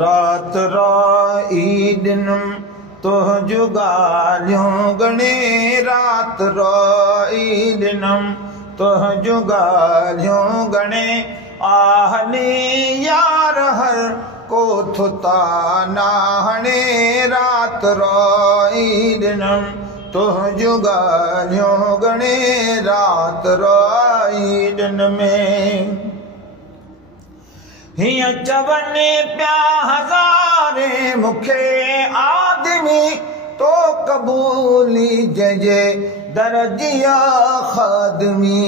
रात राई दिनम तोह जुगालियों गणे रात राई दिनम तोह जुगालियों गणे आहली यार हर को थुता नाहणे रात राई दिनम तोह जुगालियों गणे रात राई दिन में हिया चवने प्या हज़ारे मुखे आदमी तो कबूली जजे दरजिया खादमी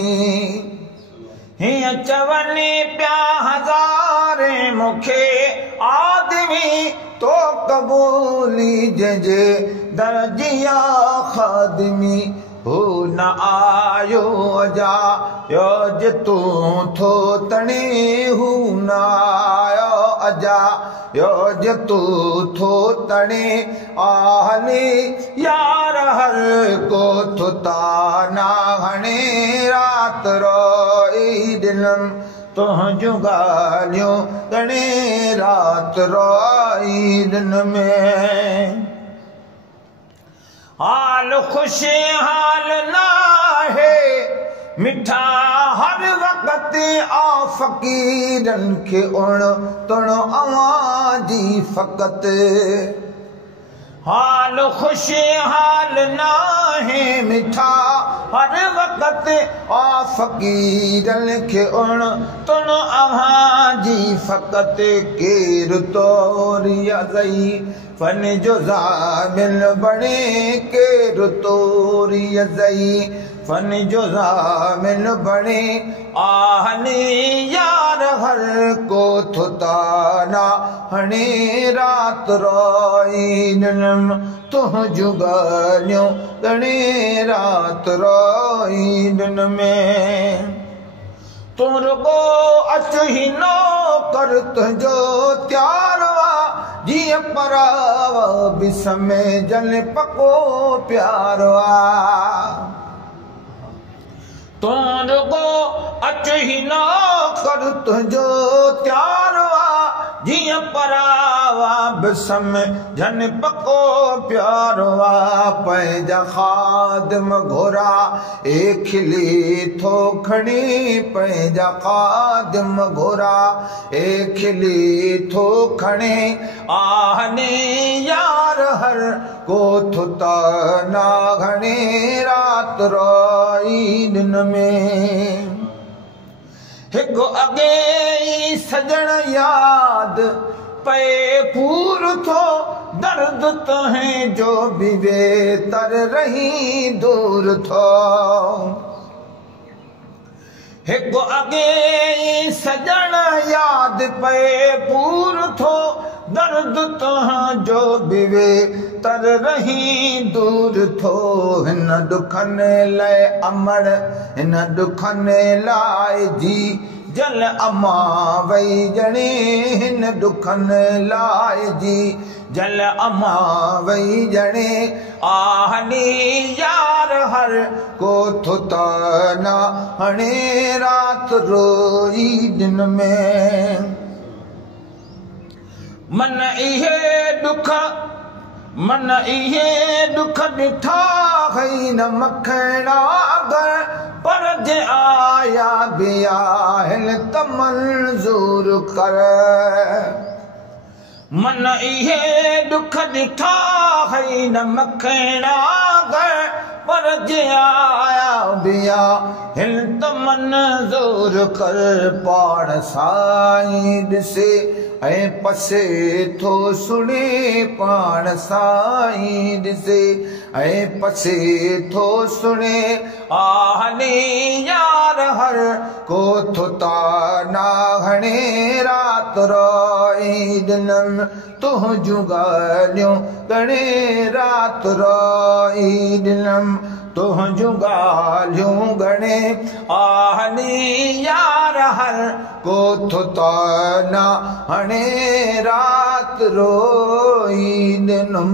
हिया चवने प्या हज़ारे मुखे आदमी तो कबूली जजे दरजिया खादमी हो न आयो अजा योज तू थो तणे हू न आयो अजा योज तू थो तणे आहली यार हर को थुता ना हणे रात रोई दिनम तोह जुगालियों तणे रात रोई दिन में हाल खुशी हाल ना है मिठा हर वक्त आ फकीरन के उण तुण आवाजी फकत हाल खुशी हाल ना है मिठा हर वक्त आ फकीरन के उण तुण आवाजी फकत केर तोरिया गई फन जो ज़ामिल बने के रुतोरी यज़ई फन जो ज़ामिल बने आहली यार हर को थुता ना हणे रात रोई दिनम तुह जुगालियों गणे रात रोई दिन में तुर को अच ही नो कर तुझो त्यार जिय पराव बिसमे जल पको प्यारवा तुर को अच ही न कर तुझो त्यारवा जिय परावा बिसमे जन पको प्यारवा पैजा खादम घोरा एक खिली थो खड़ी पैजा खादम घोरा एक खिली थो खड़े आहने यार हर को थुता ना घणे रात रोई दिन में हिक अगे सजण याद पे पूर थो दर्द तहें जो बिवे तर रही दूर थो हिक अगे सजण याद पे पूर थो दर्द तहां जो बिवे तर रही दूर थो हिन दुखन लाए अमर हिन दुखन लाए जी जल अमा वई जणे हिन दुखन लाए जी जल अमा वई जणे आहली यार हर को थुता ना हणे रात रोई दिन में मन इहे दुख ॾिठा हई न मखणा अगर पर जे आया बिया हिन त मंज़ूर कर मन इहे दुख ॾिठा हई न मखणा अगर पर जे आया बिया हिन त मंज़ूर कर पाण साईं ॾिसे ऐं पसे थो सुणे पाण साईं ॾिसे ऐं पसे थो सुणे आहली यार हर को थुता ना हणे रात रोई दिनम तुह जूं ॻाल्हियूं घणे रात रोई दिनम तुह जूं ॻाल्हियूं घणे आहली यार हर को थुता ना हणे रात रोई दिनम।